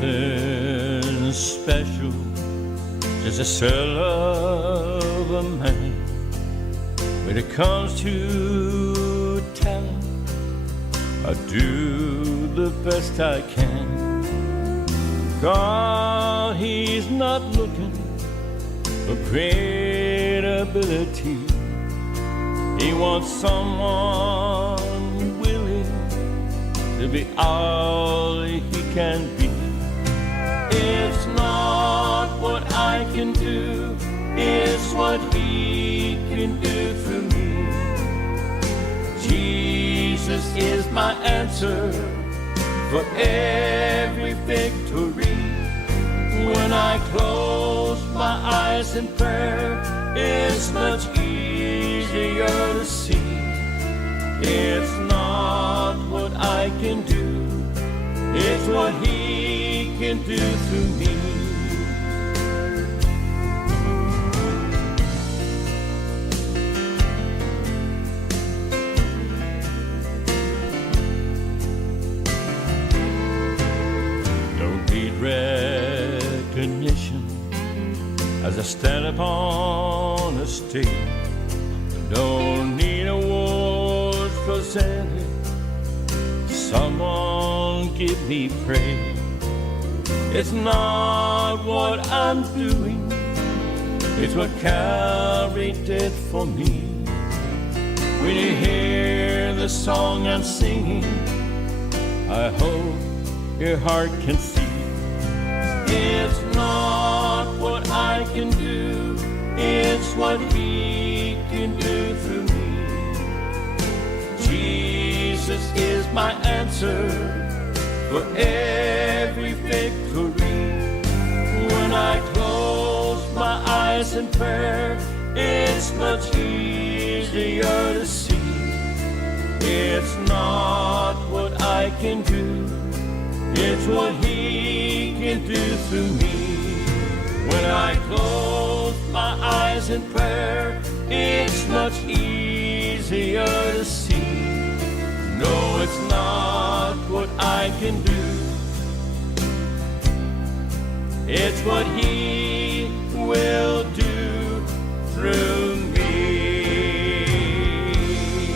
nothing special, just a shell of a man. When it comes to talent, I do the best I can. God, He's not looking for great ability. He wants someone willing to be all He can be. It's not what I can do, it's what He can do through me. Jesus is my answer for every victory. When I close my eyes in prayer, it's much easier to see. It's not what I can do, it's what He can do through me. Don't need recognition as I stand upon a stage. Don't need awards presented, someone give me praise. It's not what I'm doing, it's what Calvary did for me. When you hear the song I'm singing, I hope your heart can see. It's not what I can do, it's what He can do through me. Jesus is my answer for every victory. When I close my eyes in prayer, it's much easier to see. It's not what I can do, it's what He can do through me. When I close my eyes in prayer, it's much easier to see. No, it's not what I can do, it's what He will do through me.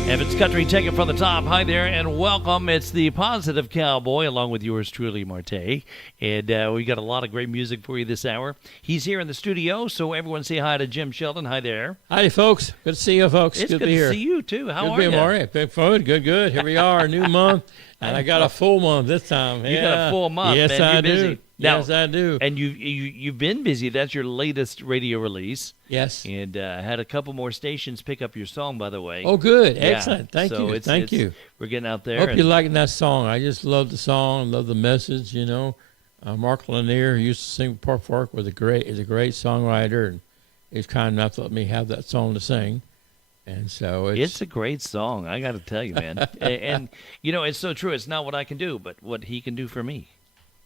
If it's country, take it from the top. Hi there, and welcome. It's the Positive Cowboy, along with yours truly, Marty. And we got a lot of great music for you this hour. He's here in the studio, so everyone say hi to Jim Sheldon. Hi there. Hi, folks. Good to see you, folks. It's good to to be here. see you, too. How good are you? Good, Marty. Good. Here we are, a new month. And I got a full month this time. You got a full month, yes, man. You're I busy. do. Now, yes, I do. And you've been busy. That's your latest radio release. Yes. And had a couple more stations pick up your song, by the way. Oh, good. Yeah. Excellent. Thank you. Thank you. We're getting out there. Hope you're liking that song. I just love the song, love the message, you know. Mark Lanier, who used to sing Park Fork, is a great songwriter, and he's kind enough to let me have that song to sing. And so it's a great song, I got to tell you, man. and, you know, it's so true. It's not what I can do, but what He can do for me.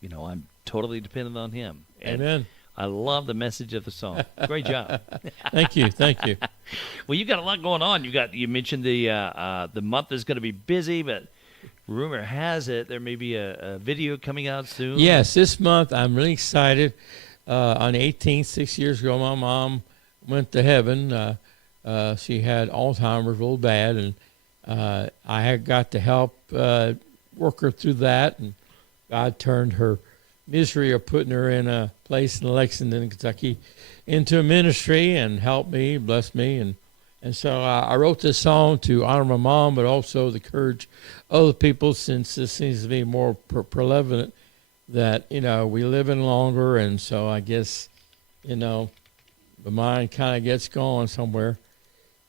You know, I'm totally dependent on Him. And amen. I love the message of the song. Great job. Thank you. Well, you got a lot going on. You mentioned the month is going to be busy, but rumor has it there may be a video coming out soon. Yes, this month I'm really excited. On the 18th, 6 years ago, my mom went to heaven. She had Alzheimer's real bad, and I had got to help work her through that, and God turned her misery of putting her in a place in Lexington, Kentucky, into a ministry and helped me, blessed me, and so I wrote this song to honor my mom, but also to encourage other people, since this seems to be more prevalent that, you know, we live in longer, and so I guess, you know, the mind kind of gets going somewhere.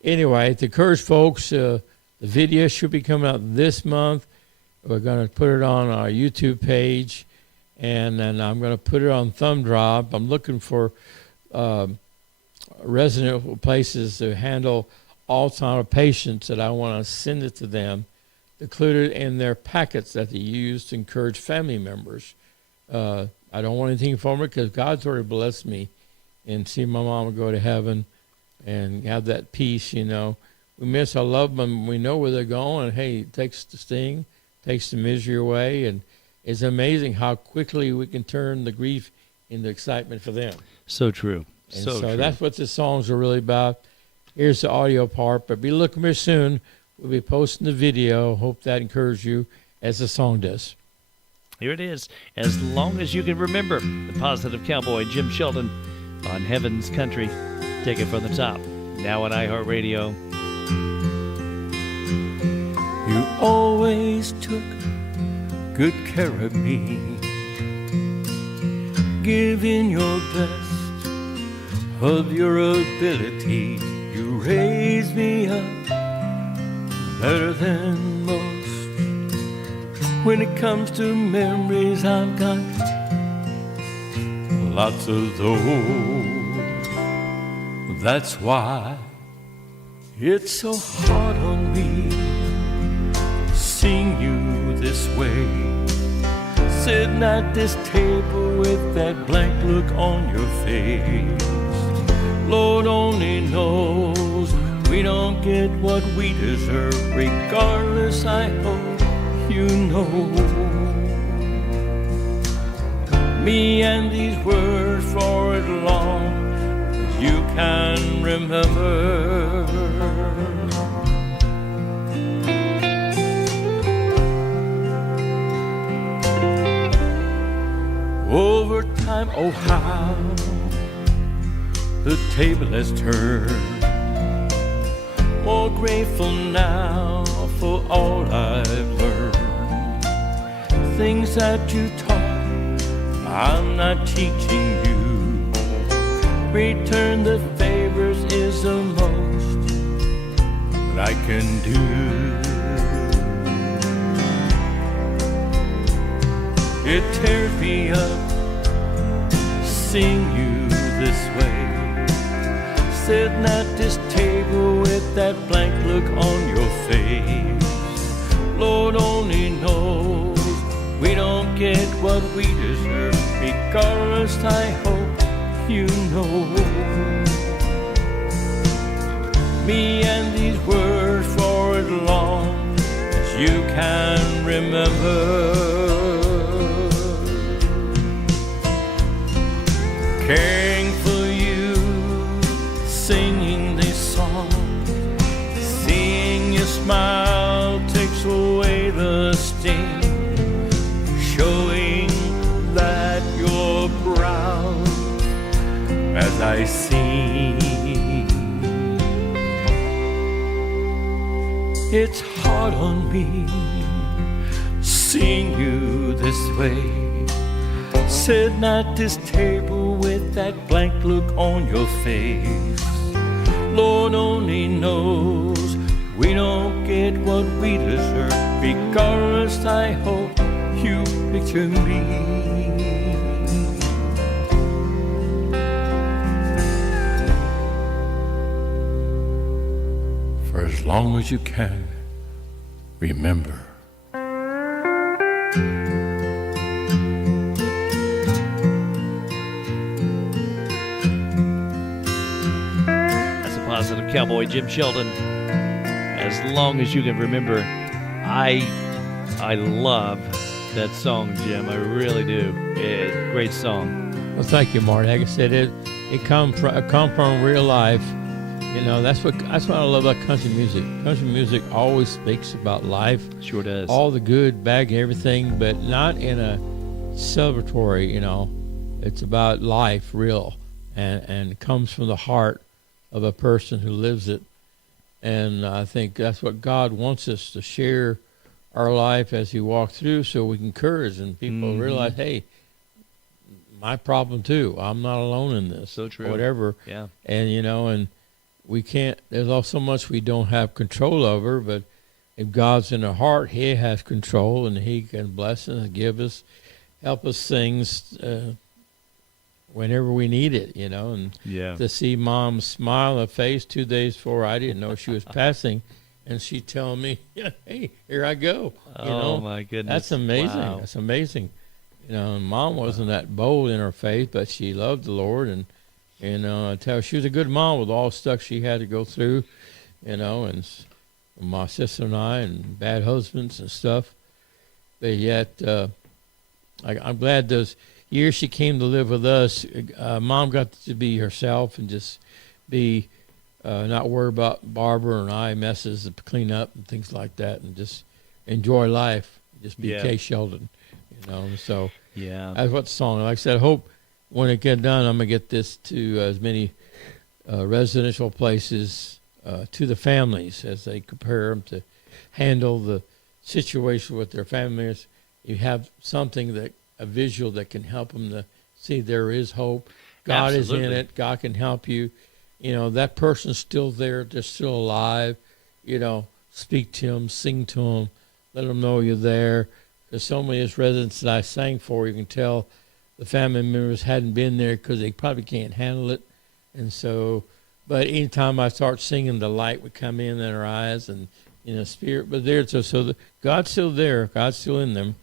Anyway, to encourage folks, the video should be coming out this month. We're going to put it on our YouTube page, and then I'm going to put it on Thumb Drive. I'm looking for resident places to handle Alzheimer's patients that I want to send it to them, included in their packets that they use to encourage family members. I don't want anything from it because God's already blessed me, and see my mama go to heaven and have that peace, you know. We miss our loved them. We know where they're going, and hey, it takes the sting, takes the misery away, and it's amazing how quickly we can turn the grief into excitement for them. So true. And so true. that's what the songs are really about. Here's the audio part, but be looking here soon. We'll be posting the video. Hope that encourages you as the song does. Here it is. As long as you can remember, the positive cowboy, Jim Sheldon, on Heaven's Country. Take it from the top. Now on iHeartRadio. You always took good care of me, giving your best of your ability. You raised me up better than most. When it comes to memories, I've got lots of those. That's why it's so hard on me seeing you this way, sitting at this table with that blank look on your face. Lord only knows we don't get what we deserve. Regardless, I hope you know me and these words for as long as you can remember. Over time, oh how the table has turned. More grateful now for all I've learned. Things that you taught, I'm not teaching you. Return the favors is the most that I can do. It tears me up seeing you this way, sitting at this table with that blank look on your face. Lord only knows we don't get what we deserve. Regardless, I hope you know me and these words for as long as you can remember. Caring for you, singing these songs, seeing you smile takes away the sting, showing that you're proud as I sing. It's hard on me seeing you this way, sitting at this table with that blank look on your face. Lord only knows we don't get what we deserve. Regardless, I hope you picture me. For as long as you can remember. Positive cowboy Jim Sheldon. As long as you can remember, I love that song, Jim. I really do. Great song. Well, thank you, Marty. Like I said, it come from real life. You know, that's what I love about country music. Country music always speaks about life. Sure does. All the good, bad, everything, but not in a celebratory. You know, it's about life, real, and it comes from the heart of a person who lives it. And I think that's what God wants us to share our life as He walks through, so we can encourage and people realize, hey, my problem too. I'm not alone in this. So true. Whatever. Yeah. And you know, and we can't. There's also so much we don't have control over. But if God's in our heart, He has control, and He can bless us, give us, help us things whenever we need it. You know, and to see Mom smile on her face 2 days before I didn't know she was passing. And she telling me, hey, here I go. You know, my goodness. That's amazing. Wow. That's amazing. You know, and Mom wasn't that bold in her faith, but she loved the Lord. And, I tell her she was a good mom with all the stuff she had to go through, and my sister and I, and bad husbands and stuff. But yet, I'm glad those years she came to live with us, Mom got to be herself and just be not worry about Barbara and I messes and clean up and things like that, and just enjoy life. Just be Kay Sheldon, So that's what the song. Like I said, I hope when it get done, I'm gonna get this to as many residential places to the families as they prepare them to handle the situation with their families. You have something a visual that can help them to see there is hope. God Absolutely. is in it. God can help you. That person's still there. They're still alive. Speak to them, sing to them, let them know you're there. There's so many of these residents that I sang for, you can tell the family members hadn't been there because they probably can't handle it. And so, but anytime I start singing, the light would come in their eyes and, spirit. But there, so God's still there. God's still in them.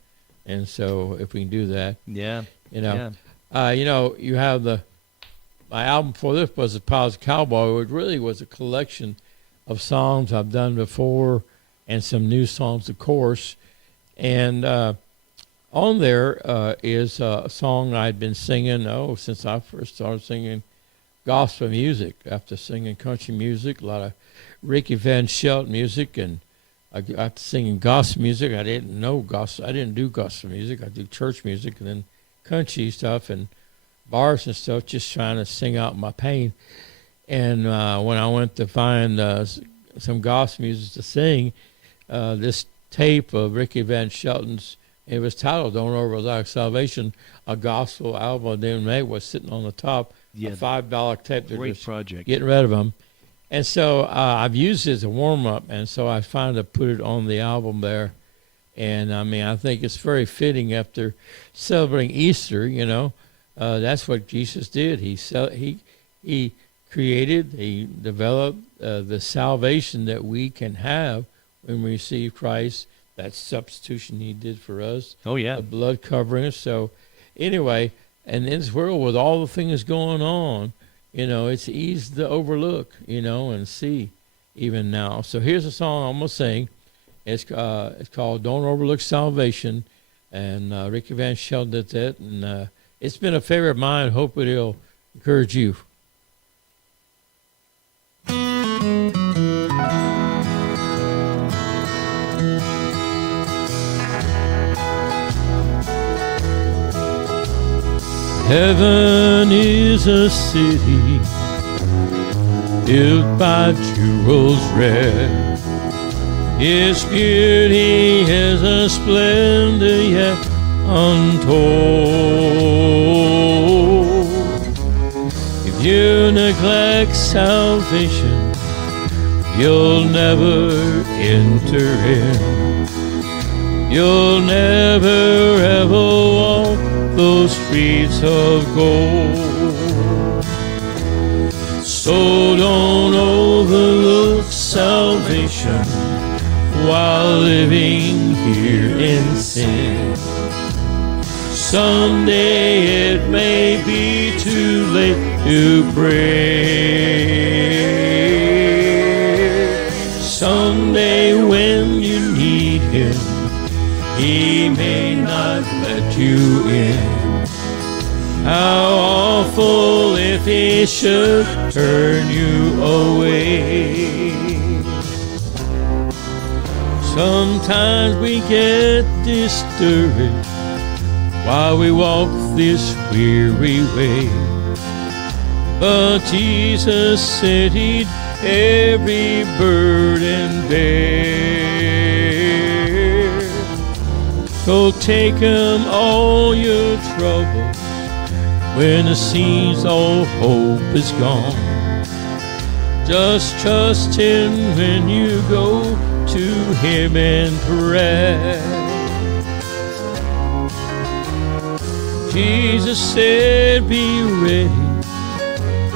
And so if we can do that. Yeah. You have my album before this was a Positive Cowboy, which really was a collection of songs I've done before and some new songs, of course. And on there is a song I'd been singing, since I first started singing gospel music. After singing country music, a lot of Ricky Van Shelton music, and I got to singing gospel music. I didn't know gospel. I didn't do gospel music. I do church music and then country stuff and bars and stuff, just trying to sing out my pain. And when I went to find some gospel music to sing, this tape of Ricky Van Shelton's, it was titled "Don't Overlook Salvation," a gospel album I didn't make, was sitting on the top, a $5 tape. Great project. Getting rid of them. And so I've used it as a warm-up, and so I finally put it on the album there. And, I think it's very fitting after celebrating Easter, that's what Jesus did. He created, he developed the salvation that we can have when we receive Christ, that substitution he did for us. Oh, yeah. The blood covering us. So anyway, and in this world with all the things going on, it's easy to overlook, and see even now. So here's a song I'm going to sing. It's called "Don't Overlook Salvation," and Ricky Van Shelton did that. And it's been a favorite of mine. Hope it'll encourage you. Heaven is a city built by jewels red. Its beauty is a splendor yet untold. If you neglect salvation, you'll never enter in. You'll never ever walk those streets of gold. So don't overlook salvation while living here in sin. Someday it may be too late to pray. Someday when you need him, he may not let you in. How awful if he should turn you away. Sometimes we get discouraged while we walk this weary way. But Jesus said he'd every burden bear. So take him all your troubles when it seems all hope is gone. Just trust him when you go to him in prayer. Jesus said, be ready,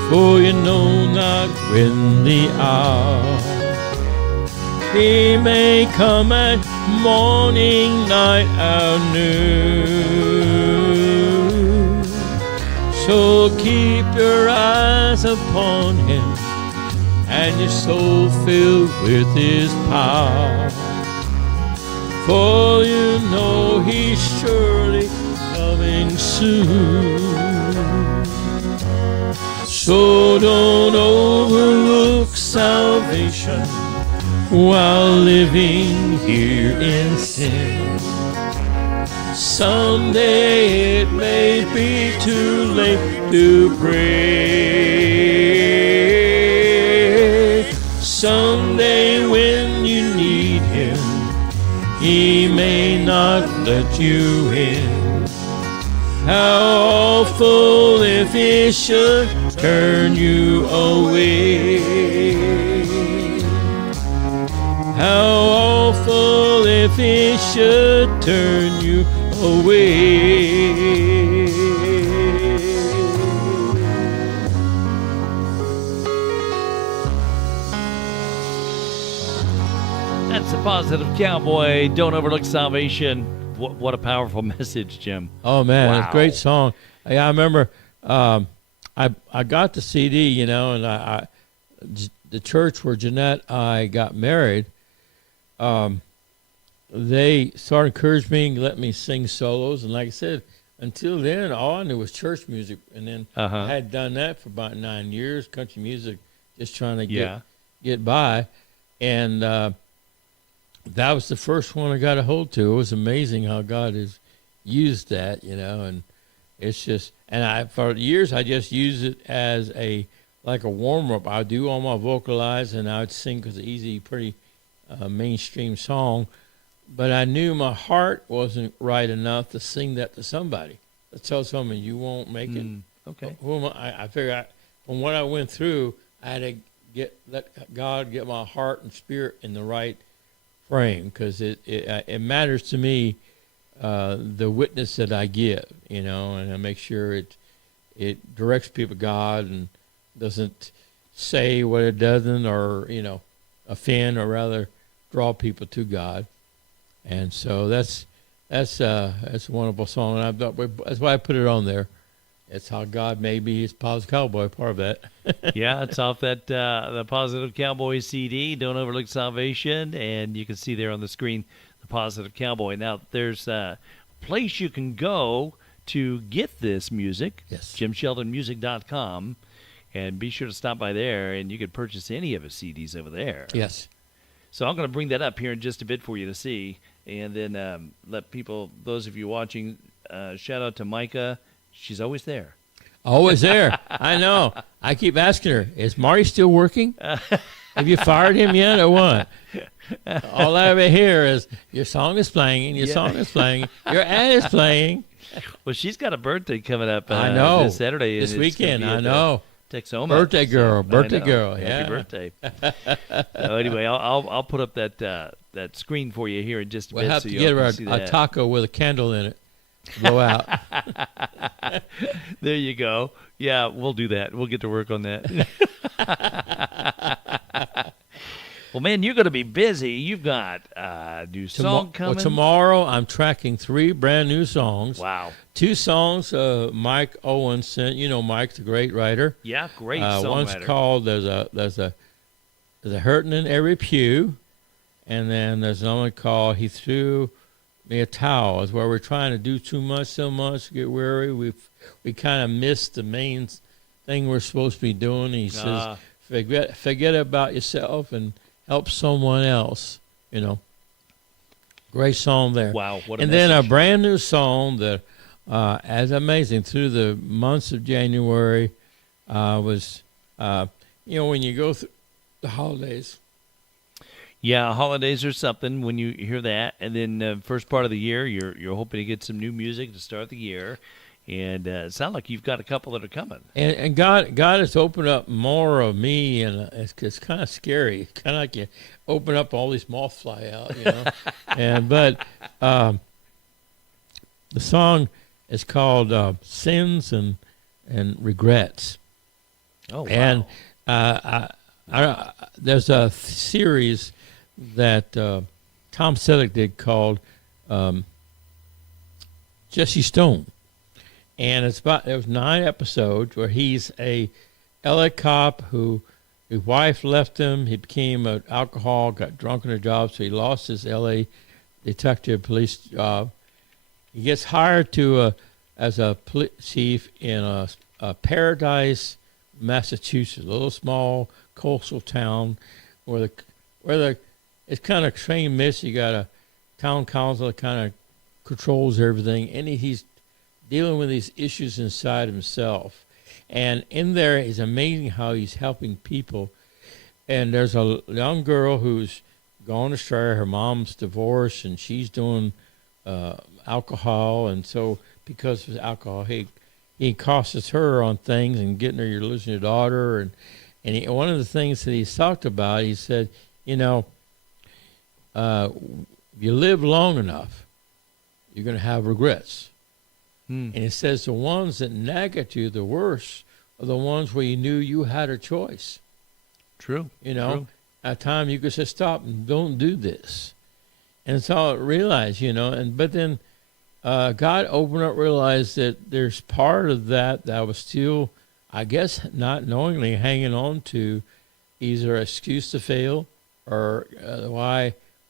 for you know not when the hour. He may come at morning, night, or noon. So keep your eyes upon him and your soul filled with his power. For you know he surely soon. So don't overlook salvation while living here in sin. Someday it may be too late to pray. Someday when you need him, he may not let you in. How awful if he should turn you away. How awful if he should turn you away. That's a positive cowboy. Don't overlook salvation. What a powerful message, Jim. Oh man, Wow. it's a great song. I remember I got the CD, you know, and the church where Jeanette and I got married, they started encouraging me and let me sing solos. And like I said, until then, all I knew was church music. And then I had done that for about 9 years, country music, just trying to get by. And that was the first one I got a hold to. It was amazing how God has used that, you know, and it's just, and for years I just used it as like a warm-up. I do all my vocalize and I would sing because it's an easy, pretty mainstream song. But I knew my heart wasn't right enough to sing that to somebody. To tell someone you won't make it. Okay. I figured from what I went through, I had to let God get my heart and spirit in the right frame, because it matters to me, the witness that I give, you know, and I make sure it directs people to God and doesn't say what it doesn't, or, you know, offend, or rather draw people to God. And so that's a wonderful song, and that's why I put it on there. It's how God made me his positive cowboy, part of that. Yeah, it's off that the Positive Cowboy CD, Don't Overlook Salvation, and you can see there on the screen the Positive Cowboy. Now, there's a place you can go to get this music, Yes. JimSheldonMusic.com, and be sure to stop by there, and you can purchase any of his CDs over there. Yes. So I'm going to bring that up here in just a bit for you to see, and then let people, those of you watching, shout out to Micah. She's always there. Always there. I know. I keep asking her, is Marty still working? Have you fired him yet or what? All I ever hear is, your song is playing, and your song is playing, your ad is playing. Well, she's got a birthday coming up I know. this Saturday. This and it's gonna weekend, be I at, know. Texoma. Birthday girl, birthday I know. girl, yeah. Happy birthday. So anyway, I'll put up that screen for you here in just a We'll bit. have so to you get all her can see a that. taco with a candle in it. Blow out. There you go. Yeah, we'll do that. We'll get to work on that. Well, man, you're going to be busy. You've got a new song coming. Well, tomorrow I'm tracking 3 brand new songs. Wow. 2 songs Mike Owen sent. You know Mike, the great writer. Yeah, great songwriter. One's called There's a Hurting in Every Pew, and then there's another one called He Threw Me a Towel. Is where we're trying to do too much, so much, get weary. We kind of missed the main thing we're supposed to be doing. He says, forget about yourself and help someone else. You know, great song there. Wow, what a and message. then a brand new song that, as amazing through the months of January, was, when you go through the holidays. Yeah, holidays or something when you hear that, and then first part of the year, you're hoping to get some new music to start the year, and it sounds like you've got a couple that are coming. And God has opened up more of me, and it's kind of scary. It's kind of like you open up, all these moths fly out, you know. But the song is called "Sins and Regrets." Oh, wow. And there's a series that Tom Selleck did called Jesse Stone. And there was 9 episodes where he's a LA cop who his wife left him. He became an alcoholic, got drunk on a job, so he lost his LA detective police job. He gets hired to as a police chief in a Paradise, Massachusetts, a little small coastal town where it's kind of train miss. You got a town council that kind of controls everything, and he's dealing with these issues inside himself. And in there, it's amazing how he's helping people. And there's a young girl who's gone astray. Her mom's divorced, and she's doing alcohol. And so because of alcohol, he costs her on things and getting her, you're losing your daughter. And one of the things that he's talked about, he said, you know, if you live long enough, you're going to have regrets. And it says the ones that nag at you the worst are the ones where you knew you had a choice. True. You know, True. at a time you could say, stop and don't do this. And so I realized, you know, but then God opened up, realized that there's part of that I was still, I guess, not knowingly hanging on to, either excuse to fail or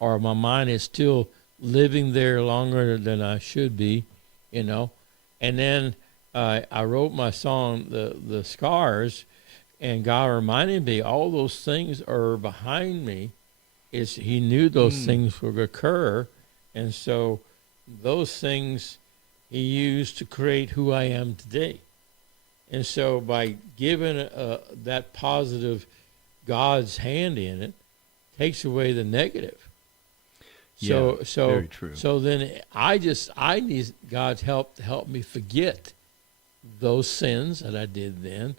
or my mind is still living there longer than I should be, you know. And then I wrote my song, the Scars, and God reminded me all those things are behind me. He knew those things would occur, and so those things he used to create who I am today. And so by giving that positive God's hand in it, takes away the negative. So very true. So then I need God's help to help me forget those sins that I did then,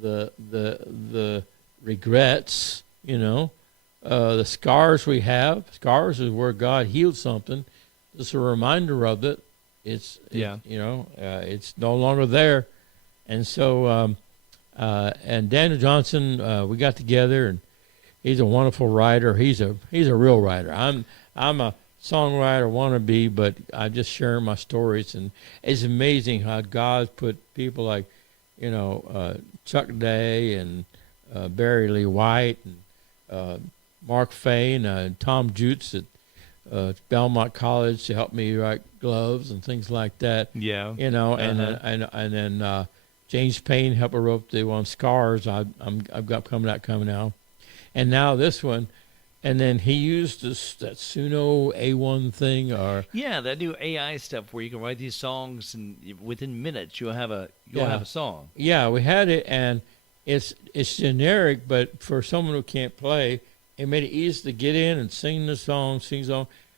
the regrets, you know, the scars we have. Scars is where God healed something. Just a reminder of it. It's no longer there. And so and Daniel Johnson, we got together, and he's a wonderful writer. He's a real writer. I'm a songwriter wannabe, but I just share my stories, and it's amazing how God put people like, you know, Chuck Day and Barry Lee White and Mark Fain and Tom Jutz at Belmont College to help me write gloves and things like that. Yeah, you know, and then James Payne helped me wrote the one Scars. I've got coming out, and now this one. And then he used that Suno A1 thing, that new AI stuff where you can write these songs, and within minutes you'll have a song. Yeah, we had it, and it's generic, but for someone who can't play, it made it easy to get in and sing the song.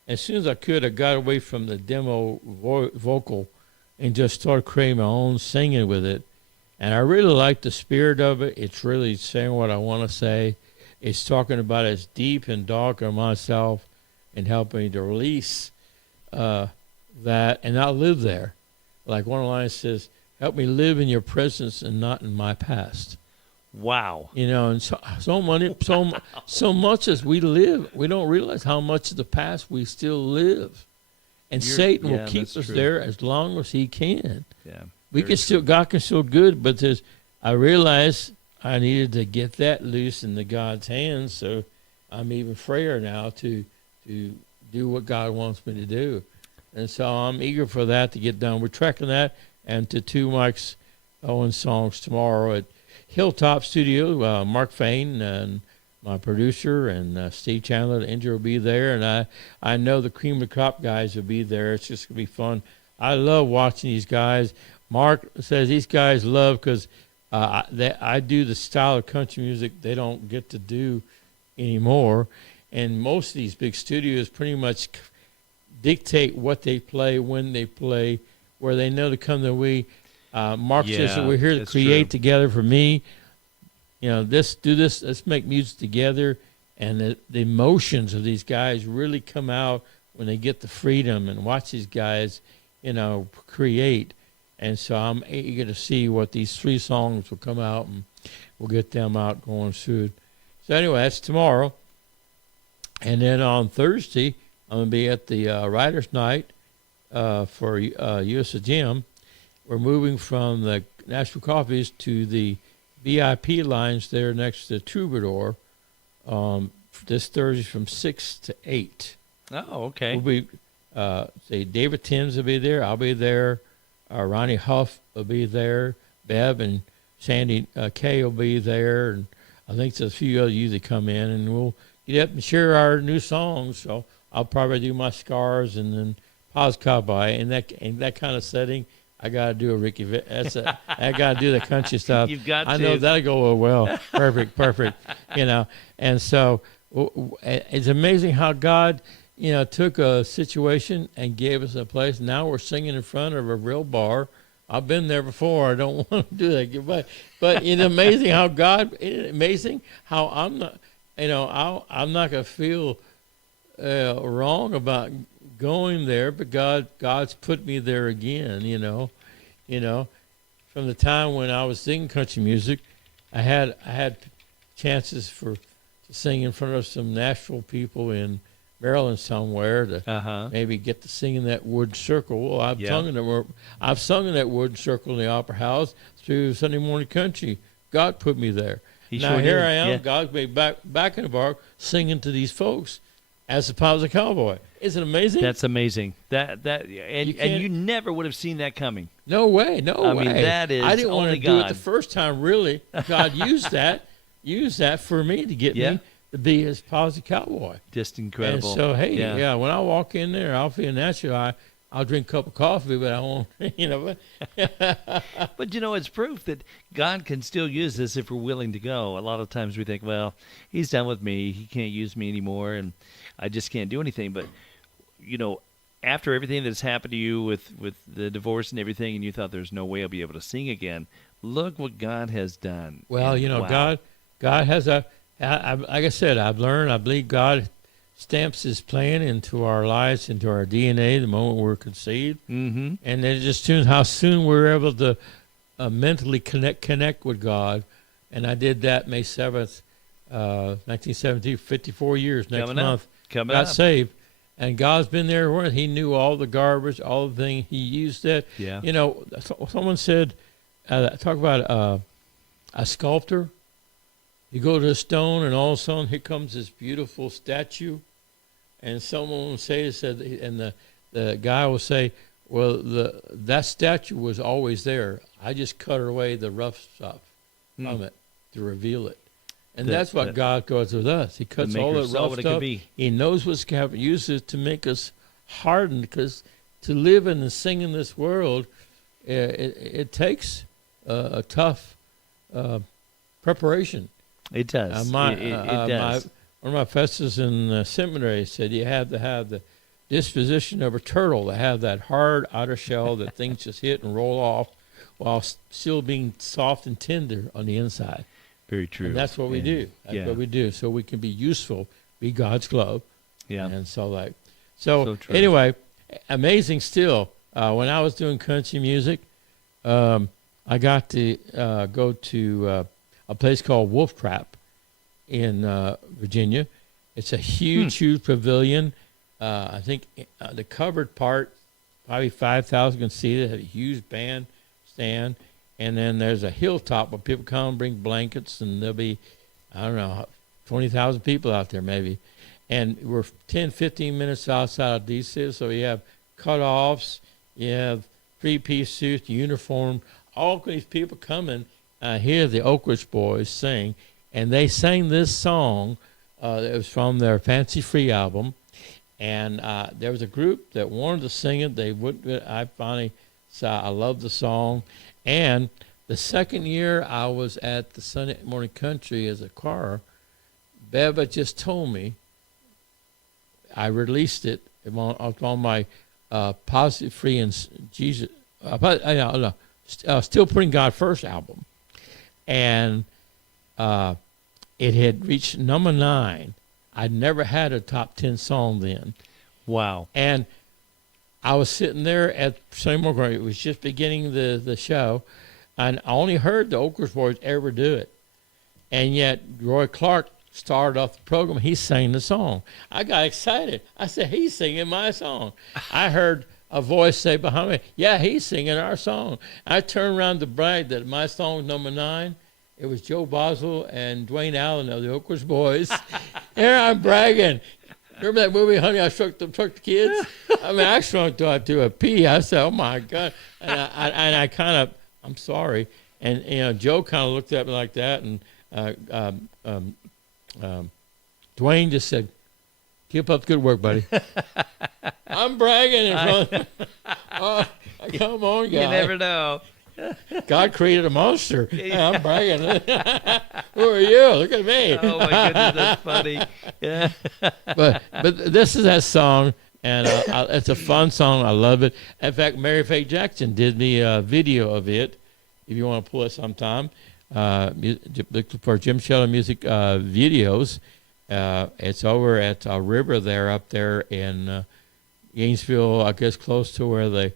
As soon as I could, I got away from the demo vocal and just started creating my own singing with it. And I really like the spirit of it. It's really saying what I want to say. It's talking about as deep and dark of myself and helping me to release that and not live there. Like one line says, help me live in your presence and not in my past. Wow. You know, and so much as we live, we don't realize how much of the past we still live. And Satan will keep us there as long as he can. Yeah. God can still good, but I realize I needed to get that loose into God's hands, so I'm even freer now to do what God wants me to do. And so I'm eager for that to get done. We're tracking that and to 2 Mike's Owen songs tomorrow at Hilltop Studio. Mark Fain and my producer and Steve Chandler, the engineer, will be there. And I know the Cream of the Crop guys will be there. It's just going to be fun. I love watching these guys. Mark says these guys love because I do the style of country music they don't get to do anymore. And most of these big studios pretty much dictate what they play, when they play, where they know to come to we. Mark says that we're here to create together for me. You know, do this, let's make music together. And the emotions of these guys really come out when they get the freedom and watch these guys, you know, create. And so I'm eager to see what these 3 songs will come out, and we'll get them out going soon. So anyway, that's tomorrow. And then on Thursday, I'm going to be at the Writers' Night for USA Gym. We're moving from the Nashville Coffees to the VIP lines there next to Troubadour this Thursday from 6 to 8. Oh, okay. We'll be, David Timms will be there. I'll be there. Ronnie Huff will be there. Bev and Sandy Kay will be there, and I think there's a few other you that come in, and we'll get up and share our new songs. So I'll probably do my Scars and then Paz Cowboy. In that kind of setting, I got to do a Ricky. I got to do the country stuff. You've got I to. know that'll go well. Perfect. And so it's amazing how God, took a situation and gave us a place. Now we're singing in front of a real bar. I've been there before. I don't want to do that, but it's amazing how I'm not, I'm not gonna feel wrong about going there, but God's put me there again. From the time when I was singing country music, I had chances to sing in front of some Nashville people in Maryland somewhere to maybe get to sing in that wood circle. Well, I've sung in that wood circle in the Opera House through Sunday Morning Country. God put me there. Now here I am. Yeah. God's made back in the bar singing to these folks as the Positive Cowboy. Isn't it amazing? That's amazing. And you never would have seen that coming. No way. I mean, that is I didn't only want to God. do it the first time. Really, God used that for me to get me to be his Positive Cowboy. Just incredible. And so, hey, when I walk in there, I'll feel natural. I'll drink a cup of coffee, but I won't, But, it's proof that God can still use us if we're willing to go. A lot of times we think, well, he's done with me. He can't use me anymore, and I just can't do anything. But, after everything that's happened to you with the divorce and everything, and you thought there's no way I'll be able to sing again, look what God has done. Well, wow. God has like I said, I believe God stamps his plan into our lives, into our DNA, the moment we're conceived. Mm-hmm. And then just how soon we're able to mentally connect with God. And I did that May 7th, 1970, 54 years next month. Got saved. And God's been there. He knew all the garbage, all the things. He used it. Yeah. Someone said, talk about a sculptor. You go to a stone, and all of a sudden, here comes this beautiful statue. And someone will said, and the guy will say, well, that statue was always there. I just cut away the rough stuff from it to reveal it. And that's what God does with us. He cuts all the rough stuff. He knows what's happening. Uses to make us hardened, because to live and sing in this world, it takes a tough preparation. It does. It does. One of my professors in seminary said you have to have the disposition of a turtle, to have that hard outer shell that things just hit and roll off while still being soft and tender on the inside. Very true. And that's what we do. That's what we do. So we can be useful, be God's glove. Yeah. And so anyway, amazing still. When I was doing country music, I got to go to a place called Wolf Trap in Virginia. It's a huge pavilion. I think the covered part, probably 5,000 can see it. Have a huge band stand. And then there's a hilltop where people come and bring blankets, and there'll be, 20,000 people out there maybe. And we're 10, 15 minutes outside of D.C., so you have cutoffs, you have three-piece suits, uniform, all these people coming. Hear the Oak Ridge Boys sing, and they sang this song that was from their Fancy Free album. And there was a group that wanted to sing it. They wouldn't. I finally said, I love the song. And the second year I was at the Sunday Morning Country as a choir, Beba just told me, I released it on my Positive Free and Jesus, Still Putting God First album. And it had reached number 9. I'd never had a top 10 song then. Wow. And I was sitting there at Sunday Morning. It was just beginning the show, and I only heard the Oak Ridge Boys ever do it. And yet Roy Clark started off the program. He sang the song. I got excited. I said, he's singing my song. I heard a voice say behind me, yeah, he's singing our song. I turned around to brag that my song was number 9. It was Joe Boswell and Dwayne Allen of the Oak Ridge Boys. Here I'm bragging. Remember that movie, Honey, I Shrunk the Kids? I mean, I shrunk to a pea. I said, oh, my God. And I kind of, I'm sorry. And, Joe kind of looked at me like that. And Dwayne just said, keep up the good work, buddy. I'm bragging in front. Oh, come on, guys. You never know. God created a monster. I'm bragging. Who are you? Look at me. Oh, my goodness, that's funny. Yeah. But this is that song, and it's a fun song. I love it. In fact, Mary Faye Jackson did me a video of it. If you want to pull it sometime, look for Jim Sheldon Music videos. It's over at a river there, up there in Gainesville, I guess close to where the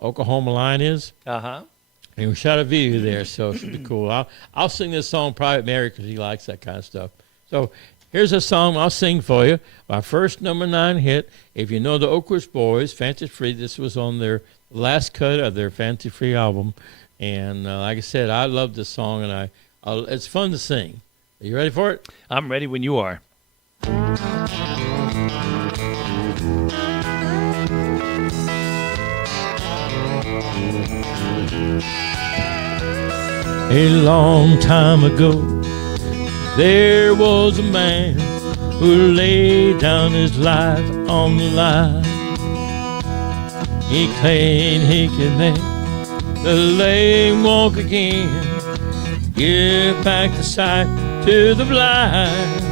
Oklahoma line is. Uh-huh. And we shot a video there, so it should be cool. I'll sing this song Private Mary because he likes that kind of stuff. So here's a song I'll sing for you. My first #9 hit. If you know the Oakwood Boys, Fancy Free, this was on their last cut of their Fancy Free album. And like I said, I love this song, and it's fun to sing. Are you ready for it? I'm ready when you are. A long time ago, there was a man who laid down his life on the line. He claimed he could make the lame walk again, give back the sight to the blind.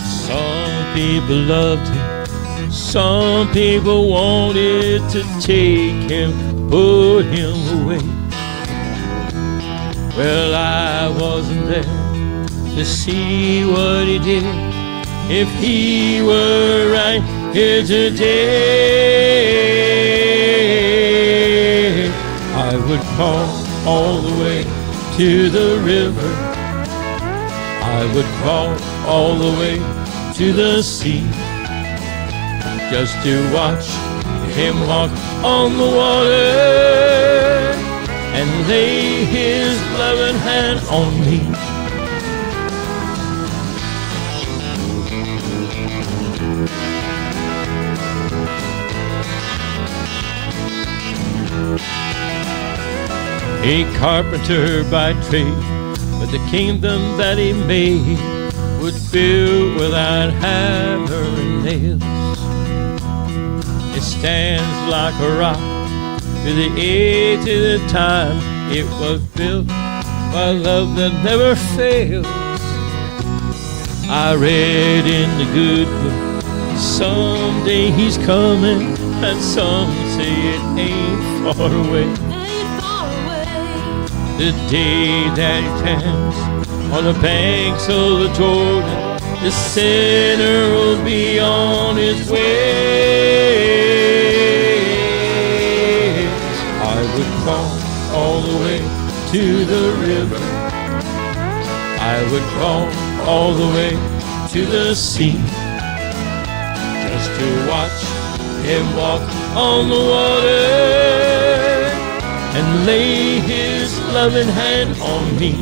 Some people loved him, some people wanted to take him, put him away. Well, I wasn't there to see what he did. If he were right here today, I would crawl all the way to the river. I would crawl all the way to the sea, just to watch him walk on the water and lay his loving hand on me. A carpenter by trade, but the kingdom that he made would build without hammer and nails. It stands like a rock to the age of the time. It was built by love that never fails. I read in the good book, someday he's coming, and some say it ain't far away. The day that he stands on the banks of the Jordan, the sinner will be on his way. I would crawl all the way to the river. I would crawl all the way to the sea, just to watch him walk on the water and lay his loving hand on me.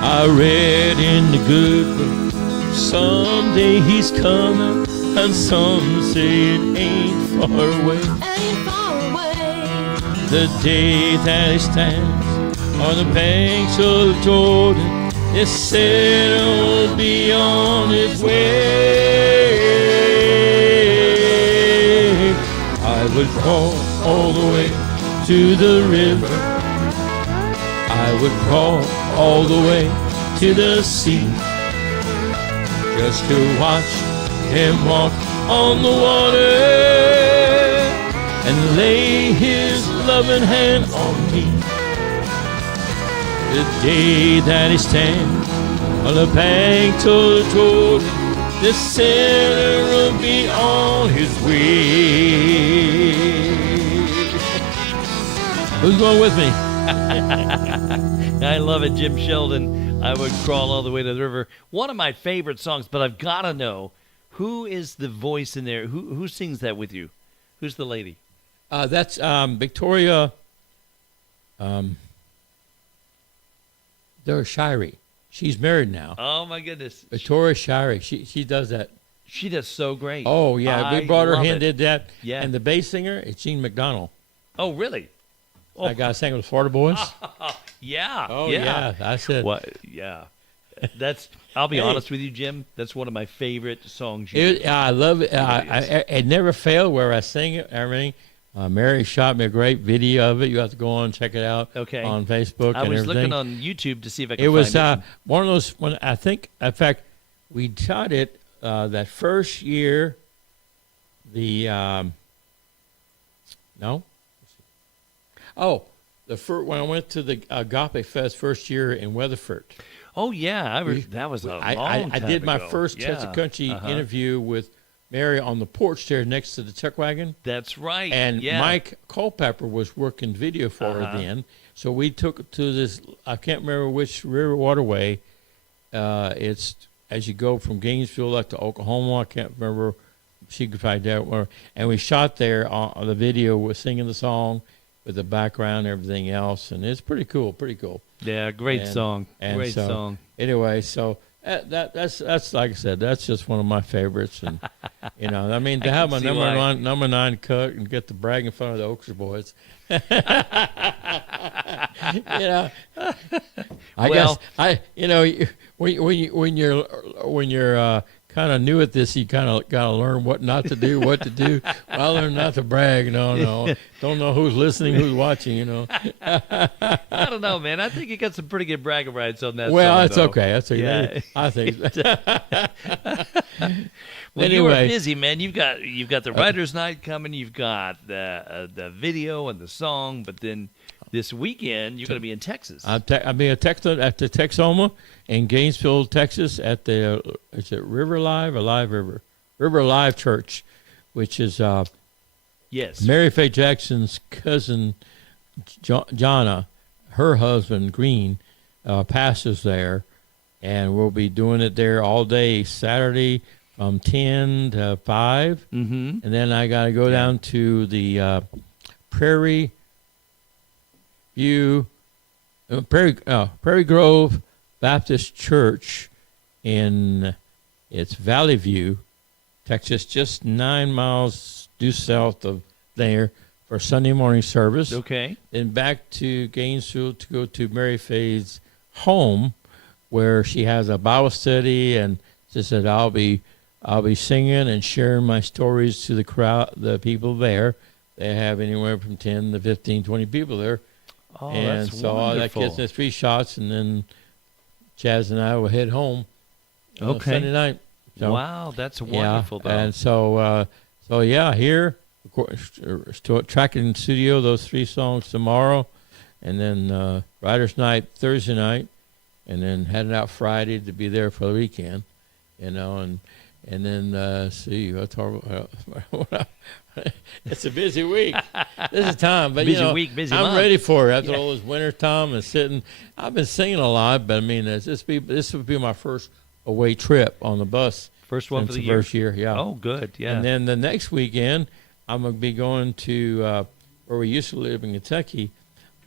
I read in the good book, someday he's coming, and some say it ain't far away. The day that he stands on the banks of the Jordan, this sinner will be on his way. I would crawl all the way to the river. I would crawl all the way to the sea, just to watch him walk on the water and lay his loving hand on me. The day that he stands on the bank of the Jordan, the sinner will be on his way. Who's going with me? I love it, Jim Sheldon. I would crawl all the way to the river. One of my favorite songs, but I've got to know, who is the voice in there? Who sings that with you? Who's the lady? That's Victoria Shirey. She's married now. Oh my goodness. Victoria Shirey. She does that. She does so great. Oh yeah, we brought her love in, it. did that. Yeah. And the bass singer is Gene McDonald. Oh really? Oh. That guy sang with Florida Boys. Yeah. Oh yeah. I said. What? Yeah. I'll be Hey. honest with you, Jim. That's one of my favorite songs. You do. I love it. It It never failed where I sing it. Everything. Mary shot me a great video of it. You have to go on and check it out. Okay. On Facebook I and was everything. looking on YouTube to see if I could It was find it. one of those. When I think, in fact, we shot it that first year. The no. Oh, the first when I went to the Agape Fest first year in Weatherford. Oh yeah, that was a long I time did my ago. first Yeah. Test of Country Uh-huh. interview with Mary on the porch there next to the chuck wagon. That's right. And yeah. Mike Culpepper was working video for her then. So we took it to this, I can't remember which river waterway. It's as you go from Gainesville up to Oklahoma. I can't remember. She could find out. And we shot there on the video with singing the song with the background and everything else. And it's pretty cool, Yeah, great And- song. and Great so- song. Anyway, so that's like I said, that's just one of my favorites, and I mean to I have can my see why. number 9 cut and get to brag in front of the Oakers boys. I Well- guess when you're kind of new at this, you kind of got to learn what not to do, what to do. Well, I learned not to brag. No, don't know who's listening, who's watching. I don't know, man. I think you got some pretty good bragging rights on that Well, song, it's though. okay. That's Yeah. okay. I think. Well, you were Anyway. busy, man. You've got the writers' night coming. You've got the video and the song, but then this weekend you're going to be in Texas. I'll be at the Texoma in Gainesville, Texas, at the is it River Live or Live River? River Live Church, which is Yes. Mary Faye Jackson's cousin, Jonna, her husband Green, pastors there, and we'll be doing it there all day Saturday from 10 to 5, Mm-hmm. and then I got to go down to the Prairie Grove Baptist Church in Valley View, Texas, just 9 miles due south of there for Sunday morning service. Okay. Then back to Gainesville to go to Mary Faye's home, where she has a Bible study, and she said I'll be singing and sharing my stories to the crowd, the people there. They have anywhere from 10 to 15, 20 people there. Oh, And that's so wonderful. that gets us 3 shots, and then Chaz and I will head home Okay. Sunday night. So, Wow, that's wonderful, though. And so here, of course, tracking studio those 3 songs tomorrow, and then writers' night Thursday night, and then heading out Friday to be there for the weekend, and then see what's it's a busy week. This is time, but Busy week, busy I'm month. ready for it after all this winter time and sitting. I've been singing a lot, but I mean, this would be my first away trip on the bus. First one since for the the year. first year, yeah. Oh, good. Yeah. And then the next weekend, I'm going to be going to where we used to live in Kentucky.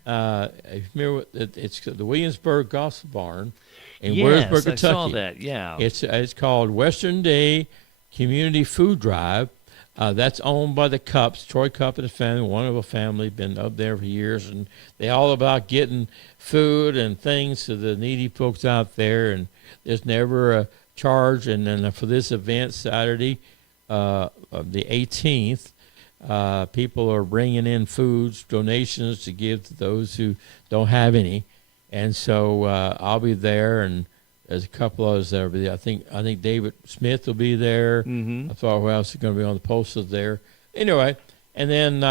If you remember, it's the Williamsburg Gospel Barn in yes, Williamsburg, Kentucky. I saw that. Yeah. It's called Western Day Community Food Drive. That's owned by the Cupps, Troy Cupp and his family, one of a family, been up there for years, and they all about getting food and things to the needy folks out there, and there's never a charge. And then for this event Saturday, of the 18th, people are bringing in foods, donations to give to those who don't have any, and so I'll be there, and there's a couple of us there. I think David Smith will be there. Mm-hmm. I thought who else is going to be on the posters there. Anyway, and then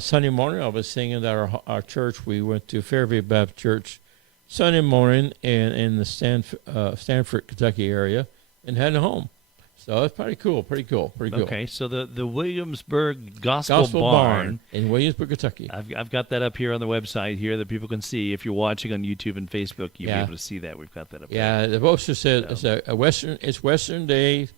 Sunday morning I'll be singing at our church. We went to Fairview Baptist Church Sunday morning in the Stanford, Kentucky area, and heading home. So it's pretty cool. Okay, so the Williamsburg Gospel Barn in Williamsburg, Kentucky. I've got that up here on the website here that people can see. If you're watching on YouTube and Facebook, you'll be Yeah. able to see that. We've got that up there. Yeah, the poster says it's Western Day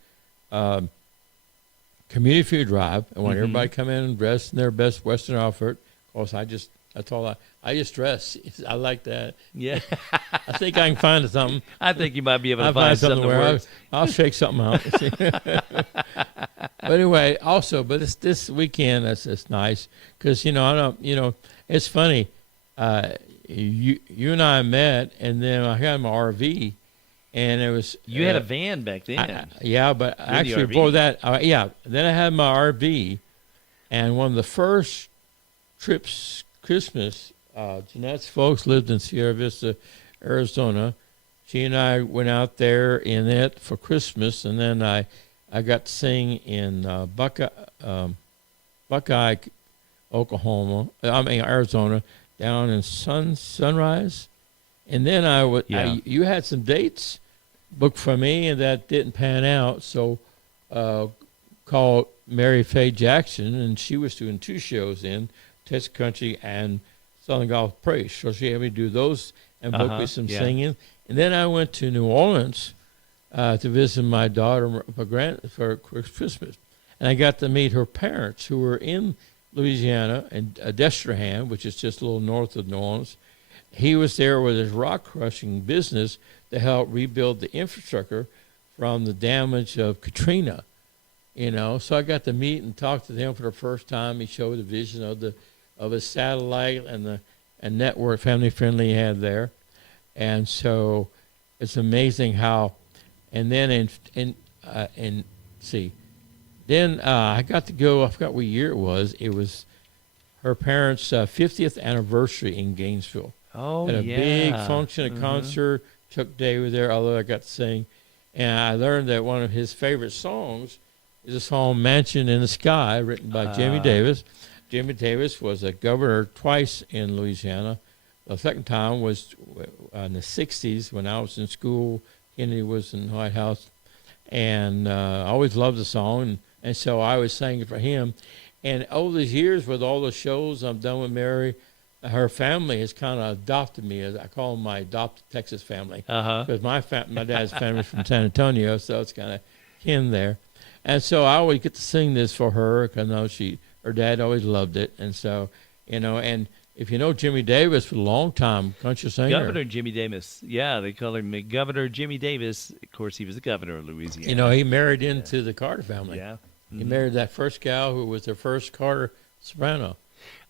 Community Food Drive. I want everybody to come in and dress in their best Western outfit. Of course, I just That's all I just dress. I like that. Yeah. I think I can find something. I think you might be able to I'll find something that where works. I'll shake something out. But anyway, also, but it's this weekend. It's nice because I don't. It's funny. You and I met, and then I had my RV, and it was You had a van back then. yeah, but the actually RV. before that, then I had my RV, and one of the first trips Christmas. Jeanette's folks lived in Sierra Vista, Arizona. She and I went out there in it for Christmas, and then I got to sing in Buckeye, Oklahoma. Arizona, down in Sunrise, and then you had some dates booked for me, and that didn't pan out. So, called Mary Faye Jackson, and she was doing 2 shows in Texas Country and Southern Gulf Praise. So she had me do those and book me some singing. And then I went to New Orleans to visit my daughter for Christmas. And I got to meet her parents, who were in Louisiana, and Destrehan, which is just a little north of New Orleans. He was there with his rock crushing business to help rebuild the infrastructure from the damage of Katrina. So I got to meet and talk to them for the first time. He showed a vision of a satellite and network family friendly he had there. And so it's amazing how, and then then I got to go, I forgot what year it was. It was her parents' 50th anniversary in Gainesville. Oh, Had a big function, a concert. Chuck Day was there, although I got to sing. And I learned that one of his favorite songs is a song, Mansion in the Sky, written by Jimmy Davis. Jimmy Davis was a governor twice in Louisiana. The second time was in the 60s when I was in school. Kennedy was in the White House. And I always loved the song, and so I always sang it for him. And over these years, with all the shows I've done with Mary, her family has kind of adopted me. As I call them my adopted Texas family. Because my dad's family's from San Antonio, so it's kind of kin there. And so I always get to sing this for her, because I know her dad always loved it. And so, and if you know Jimmy Davis, for a long time, country singer. Governor Jimmy Davis. Yeah, they call him Governor Jimmy Davis. Of course, he was the governor of Louisiana. He married into the Carter family. Yeah. He married that first gal who was the first Carter soprano.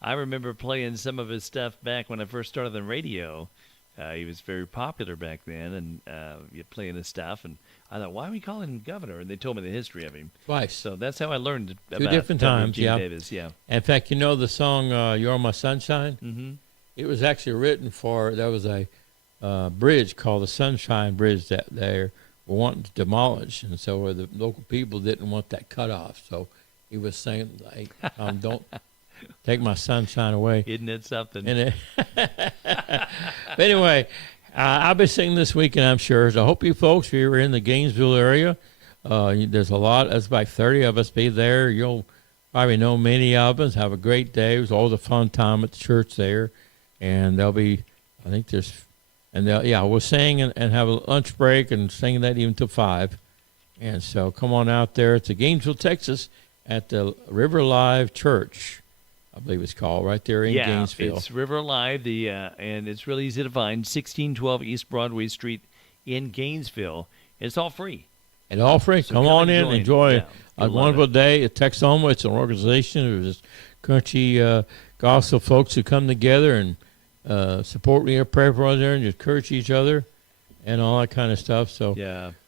I remember playing some of his stuff back when I first started on radio. He was very popular back then, and playing his stuff. And I thought, why are we calling him governor? And they told me the history of him. Twice. So that's how I learned about 2 different Governor times, Jimmy Davis. Yeah. In fact, the song "You're My Sunshine"? Mm-hmm. It was actually written there was a bridge called the Sunshine Bridge that they were wanting to demolish, and so the local people didn't want that cut off. So he was saying, don't take my sunshine away. Isn't it something? But anyway, I'll be singing this weekend, I'm sure. So I hope you folks, if you're in the Gainesville area, there's there's about 30 of us be there. You'll probably know many of us. Have a great day. It was always a fun time at the church there. And we'll sing and have a lunch break and sing that even till 5. And so come on out there to Gainesville, Texas, at the River Live Church, I believe it's called, right there in Gainesville. It's River Live, and it's really easy to find, 1612 East Broadway Street in Gainesville. It's all free. And all free. So come on in, enjoy a You'll wonderful day at Texoma. It's an organization. There's country gospel folks who come together and support me, pray for one another, and encourage each other, and all that kind of stuff. So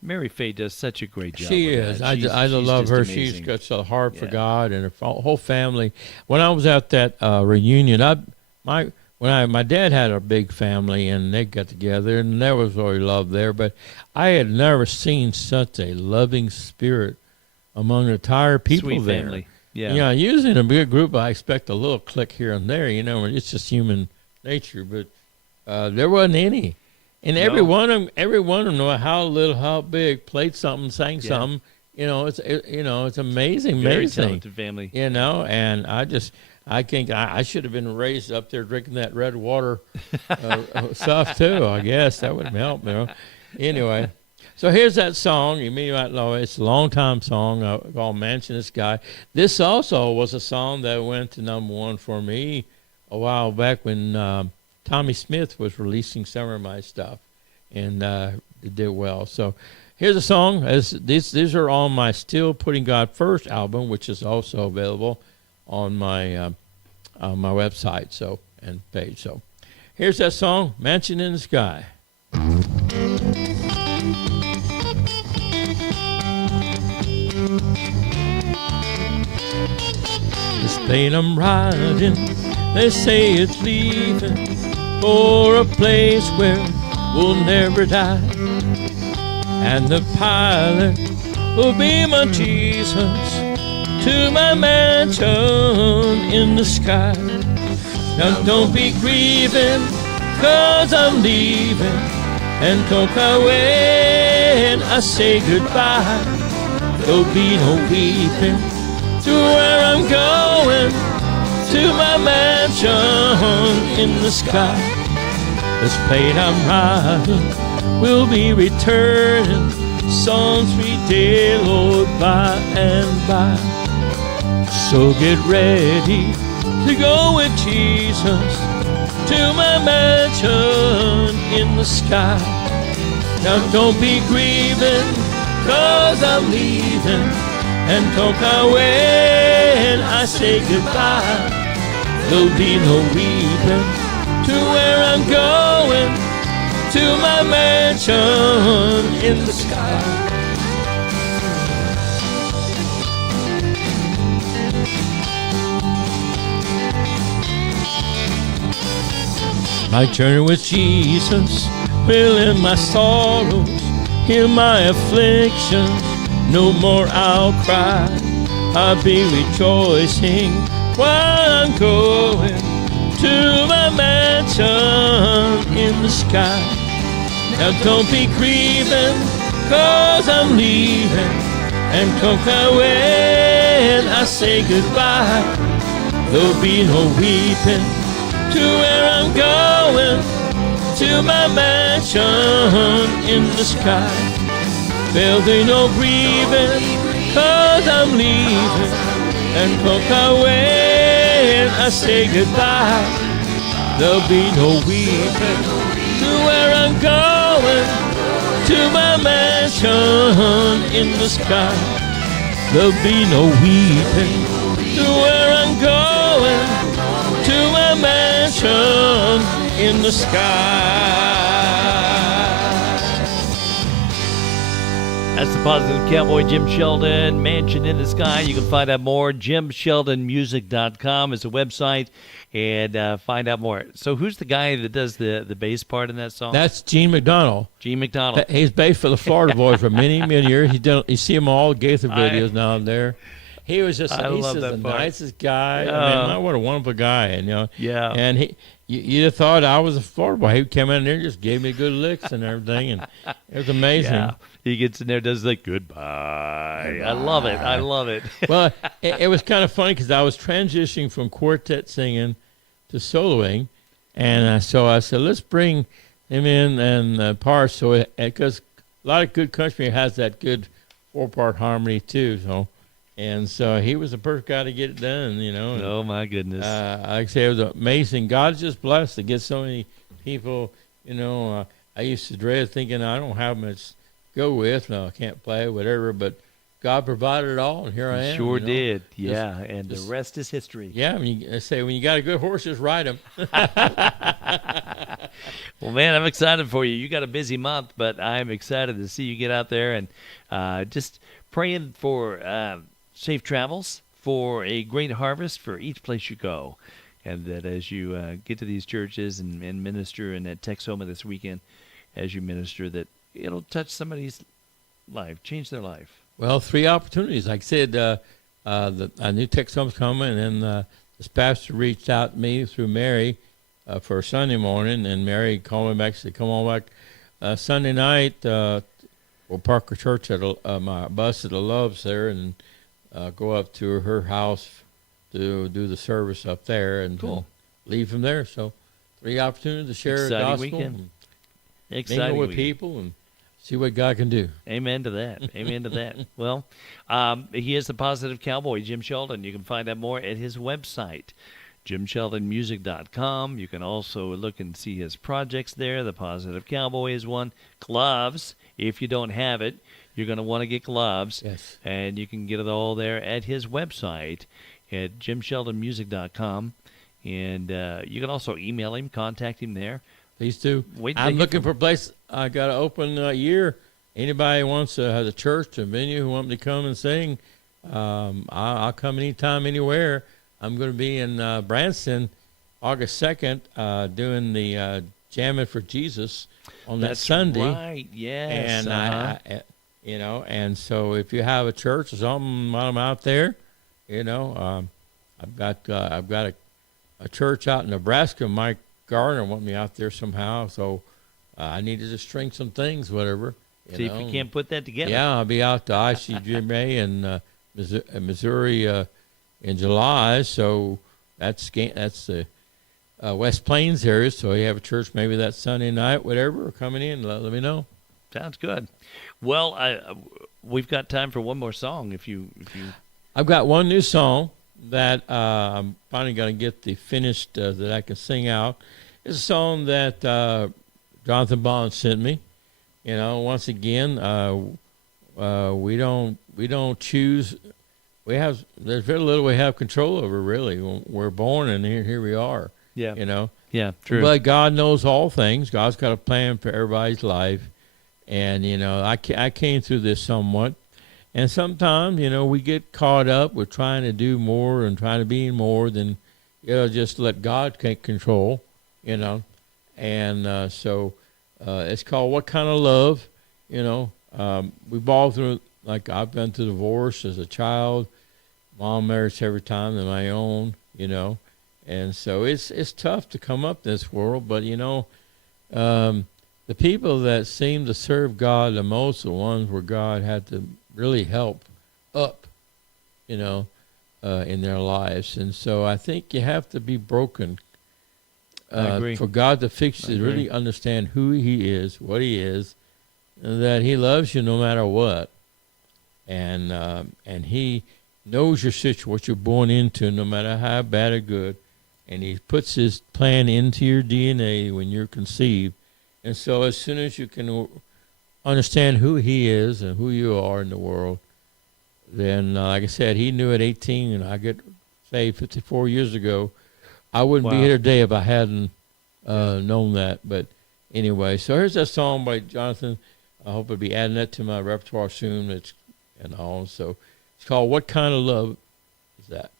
Mary Faye does such a great job. She with is. that. I love her. Amazing. She's got a heart for God, and her whole family. When I was at that reunion, my dad had a big family, and they got together, and there was really love there. But I had never seen such a loving spirit among the entire people Sweet there. family. Yeah. Usually in a big group, I expect a little click here and there. It's just human nature, but there wasn't any. And every one of them, no matter how little, how big, played something, sang something. It's amazing. Very talented family. And I think I should have been raised up there drinking that red water stuff too. I guess that would help. Anyway, so here's that song. You might know it's a long time song called "Mansion in the Sky." This also was a song that went to #1 for me a while back when Tommy Smith was releasing some of my stuff, and it did well. So here's a song. These are on my Still Putting God First album, which is also available on my website and page. So here's that song, Mansion in the Sky. This plane I'm riding, they say it's leaving for a place where we'll never die. And the pilot will be my Jesus to my mansion in the sky. Now don't be grieving, 'cause I'm leaving, and don't cry when I say goodbye. There'll be no weeping to where I'm going, to my mansion in the sky. This plane I'm riding will be returning some sweet day, Lord, by and by. So get ready to go with Jesus to my mansion in the sky. Now don't be grieving, 'cause I'm leaving, and don't cry when I say goodbye. There'll be no weeping to where I'm going, to my mansion in the sky. My journey with Jesus will end my sorrows, heal my afflictions. No more I'll cry, I'll be rejoicing while I'm going to my mansion in the sky. Now don't be grieving, 'cause I'm leaving, and don't cry when I say goodbye. There'll be no weeping to where I'm going, to my mansion in the sky. There'll be no grieving, 'cause I'm leaving, and don't cry when I say goodbye. There'll be no weeping to where I'm going, to my mansion in the sky. There'll be no weeping to where I'm going, to my mansion in the sky. That's the Positive Cowboy, Jim Sheldon, Mansion in the Sky. You can find out more. JimSheldonMusic.com is the website, and find out more. So who's the guy that does the bass part in that song? That's Gene McDonald. Gene McDonald. He's bass for the Florida Boys for many, many years. You see him all Gaither videos now and there. He was just he's just the nicest guy. I mean, what a wonderful guy, Yeah. And you'd have thought I was a Florida boy. He came in there and just gave me good licks and everything, and it was amazing. Yeah. He gets in there, does like goodbye. I love it. I love it. Well, it was kind of funny because I was transitioning from quartet singing to soloing, and so I said, let's bring him in and parts, so because a lot of good country has that good 4-part harmony too. So he was the perfect guy to get it done, And, oh my goodness! like I say, it was amazing. God's just blessed to get so many people. I used to dread thinking I don't have much to go with. No, I can't play, whatever. But God provided it all, and here I am. Sure did. Yeah, and the rest is history. Yeah, I say when you got a good horse, just ride him. Well, man, I'm excited for you. You got a busy month, but I'm excited to see you get out there and just praying for safe travels, for a great harvest for each place you go, and that as you get to these churches and minister, and at Texoma this weekend, as you minister, that it'll touch somebody's life, change their life. Well, 3 opportunities. Like I said, I knew Texoma's coming, and this pastor reached out to me through Mary for Sunday morning, and Mary called me back and said, come on back Sunday night. We'll park our church at my bus at the Loves there, and go up to her house to do the service up there, and cool. Leave from there. So 3 opportunities to share the gospel, weekend. Mingle with weekend. People, and see what God can do. Amen to that. Amen to that. Well, he is the Positive Cowboy, Jim Sheldon. You can find out more at his website, JimSheldonMusic.com. You can also look and see his projects there. The Positive Cowboy is one. Gloves, if you don't have it, you're going to want to get gloves. Yes. And you can get it all there at his website at JimSheldonMusic.com. And you can also email him, contact him there. Please do. Wait till I'm you looking from- for a place. I got to open a year. Anybody wants to have a church, a venue, who want me to come and sing, I'll come anytime, anywhere. I'm going to be in Branson August 2nd doing the Jamming for Jesus on that That's Sunday. right, yes. And and so if you have a church or something while I'm out there, I've got a church out in Nebraska. Mike Garner want me out there somehow, so I need to just string some things, whatever. See if you can't put that together. Yeah, I'll be out to ICGMA in Missouri in July, so that's the West Plains area. So you have a church maybe that Sunday night, whatever. Coming in, let me know. Sounds good. Well, we've got time for one more song. If you, I've got one new song that I'm finally going to get the finished that I can sing out. It's a song that Jonathan Bond sent me. Once again, we don't choose. There's very little we have control over, really. We're born, and here we are. yeah, yeah, true. But God knows all things. God's got a plan for everybody's life, and I came through this somewhat, and sometimes we get caught up with trying to do more and trying to be more than just let God take control, and so. It's called What Kind of Love? We've all through, like I've been through divorce as a child, mom marriage every time than my own, and so it's tough to come up in this world, but the people that seem to serve God the most are the ones where God had to really help up, in their lives, and so I think you have to be broken. I agree. For God to fix you, to really understand who He is, what He is, and that He loves you no matter what, and He knows your situation, what you're born into, no matter how bad or good, and He puts His plan into your DNA when you're conceived, and so as soon as you can understand who He is and who you are in the world, then like I said, He knew at 18, and I get saved 54 years ago. I wouldn't be here today if I hadn't known that. But anyway, so here's that song by Jonathan. I hope I'll be adding that to my repertoire soon. So it's called What Kind of Love Is That?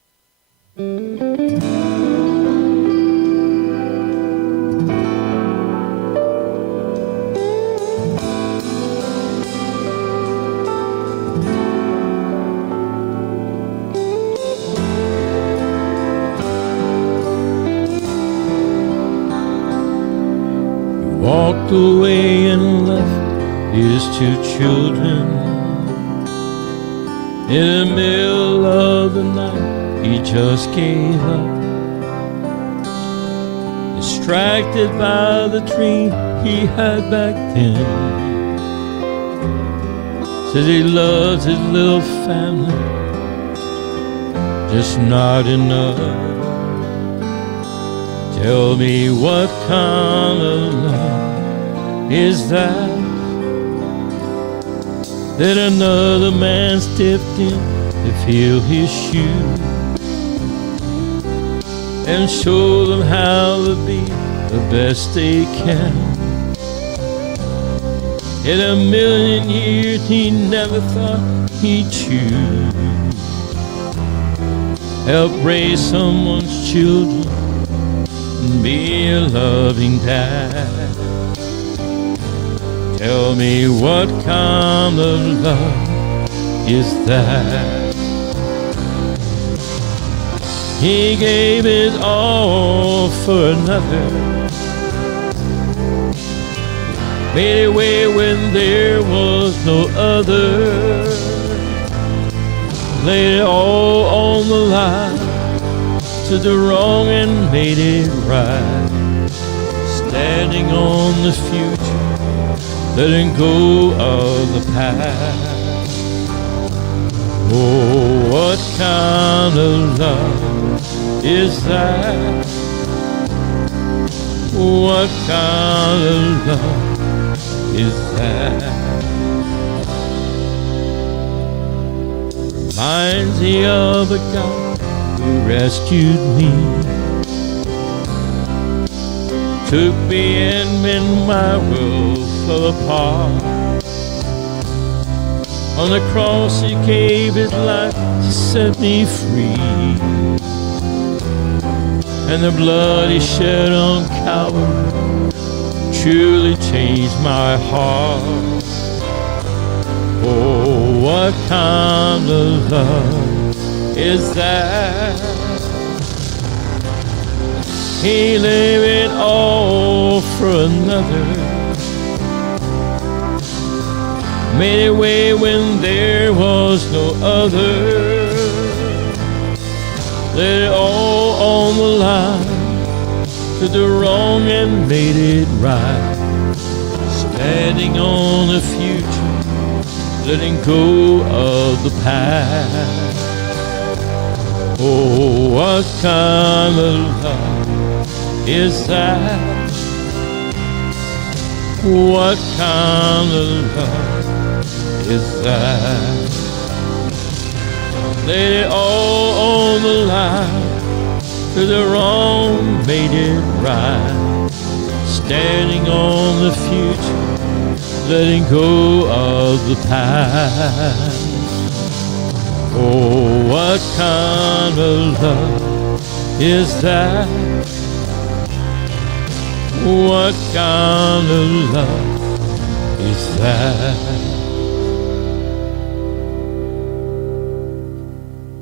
Walked away and left his two children. In the middle of the night, he just gave up. Distracted by the dream he had back then. Said he loves his little family, just not enough. Tell me what kind of love is that? That another man stepped in to fill his shoes and show them how to be the best they can. In a million years he never thought he'd choose help raise someone's children, be a loving dad. Tell me what kind of love is that? He gave it all for another, made a way when there was no other, laid it all on the line, stood the wrong and made it right, standing on the future, letting go of the past. Oh, what kind of love is that? What kind of love is that? Reminds me of a God who rescued me, took me in when my world fell apart. On the cross he gave his life to set me free, and the blood he shed on Calvary truly changed my heart. Oh, what kind of love is that? He gave it all for another, made a way when there was no other, laid it all on the line, took the wrong and made it right, standing on the future, letting go of the past. Oh, what kind of love is that? What kind of love is that? Laid it all on the line, to the wrong made it right, standing on the future, letting go of the past. Oh, what kind of love is that? What kind of love is that?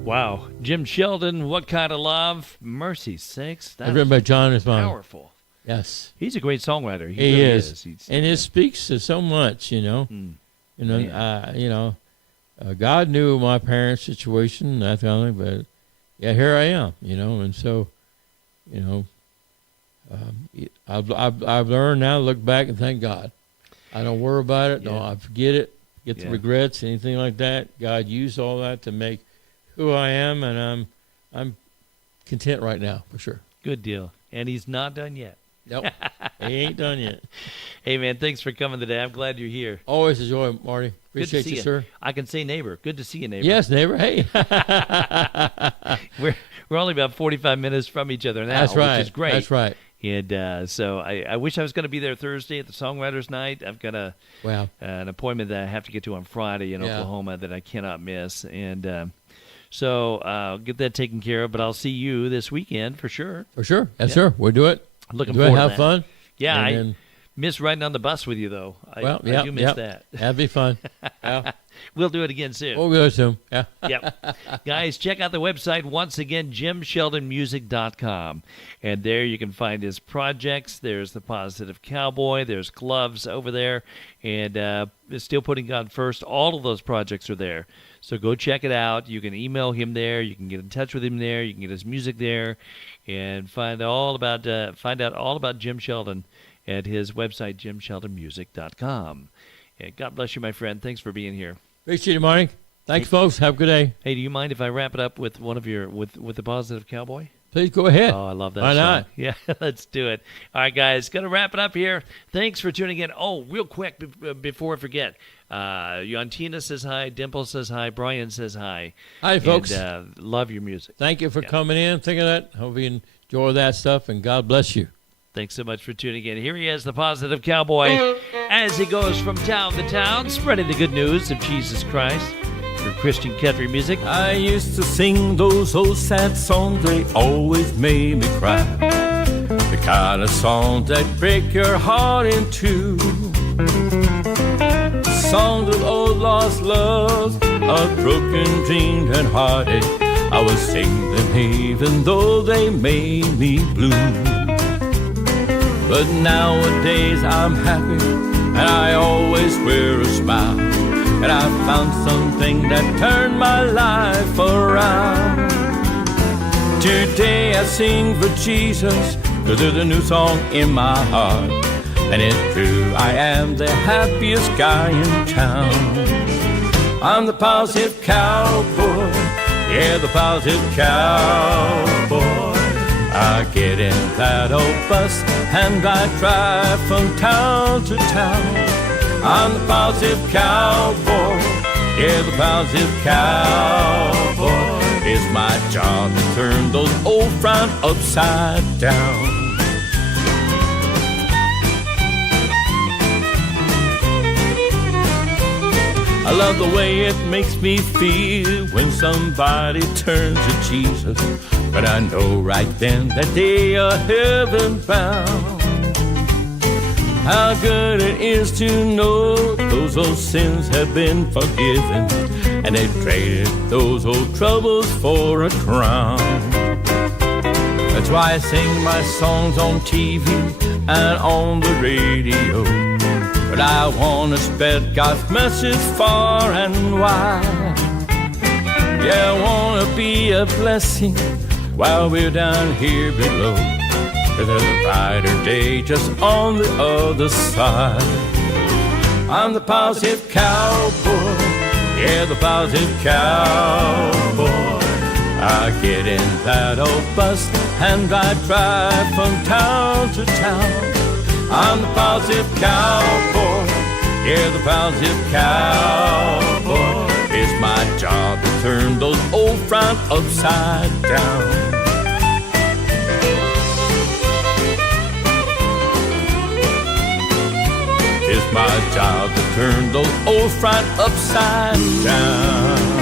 Wow. Jim Sheldon, What Kind of Love? Mercy's sakes. That's Written by John Isman. powerful. Yes. He's a great songwriter. He really is. He's, And it speaks to so much, you know. God knew my parents' situation, that kind of thing, but yeah, here I am, you know, and so, you know, I've learned now to look back and thank God. I don't worry about it. No, I forget it. Get the regrets, anything like that. God used all that to make who I am, and I'm content right now for sure. good deal. And he's not done yet. Nope, he ain't done yet. Hey, man, thanks for coming today. I'm glad you're here. Always a joy, Marty. Good to Appreciate see you, sir. I can say neighbor. Good to see you, neighbor. Yes, neighbor. Hey. We're only about 45 minutes from each other now, That's right. which is great. That's right. And so I wish I was going to be there Thursday at the Songwriters Night. I've got an appointment that I have to get to on Friday in Oklahoma that I cannot miss. And so I'll get that taken care of. But I'll see you this weekend for sure. For sure. Yes, sir. We'll do it. Looking do it. forward Have to that. fun. Yeah, and I then, miss riding on the bus with you, though. I do miss that. That'd be fun. Yeah. We'll do it again soon. We'll go soon. Yeah. Yep. Guys, check out the website once again, JimSheldonMusic.com. And there you can find his projects. There's the Positive Cowboy. There's Gloves over there. And Still Putting God First. All of those projects are there. So go check it out. You can email him there. You can get in touch with him there. You can get his music there. And find out all about Jim Sheldon at his website, JimSheldonMusic.com. And God bless you, my friend. Thanks for being here. Appreciate it, Marty. Thanks, folks. Have a good day. Hey, do you mind if I wrap it up with one of your with the Positive Cowboy? Please go ahead. Oh, I love that Why song. not? Yeah, let's do it. All right, guys, gonna wrap it up here. Thanks for tuning in. Oh, real quick before I forget, Yantina says hi, Dimple says hi, Brian says hi. Hi, folks. And, love your music. Thank you for coming in. Think of that. Hope you enjoy that stuff, and God bless you. Thanks so much for tuning in. Here he is, the Positive Cowboy, as he goes from town to town, spreading the good news of Jesus Christ through Christian country music. I used to sing those old sad songs, they always made me cry. The kind of songs that break your heart in two. Songs of old lost loves, of broken dreams and heartache. I would sing them even though they made me blue. But nowadays I'm happy and I always wear a smile. And I found something that turned my life around. Today I sing for Jesus, 'cause there's a new song in my heart. And it's true, I am the happiest guy in town. I'm the positive cowboy, yeah, the positive cowboy. I get in that old bus and I drive from town to town. I'm the positive cowboy, yeah, the positive cowboy. It's my job to turn those old frowns upside down. I love the way it makes me feel when somebody turns to Jesus, but I know right then that they are heaven bound. How good it is to know those old sins have been forgiven, and they traded those old troubles for a crown. That's why I sing my songs on TV and on the radio, but I want to spread God's message far and wide. Yeah, I want to be a blessing while we're down here below. There's a brighter day just on the other side. I'm the positive cowboy, yeah, the positive cowboy. I get in that old bus and I drive from town to town. I'm the positive cowboy, yeah, the positive cowboy. It's my job to turn those old frowns upside down. It's my job to turn those old frowns upside down.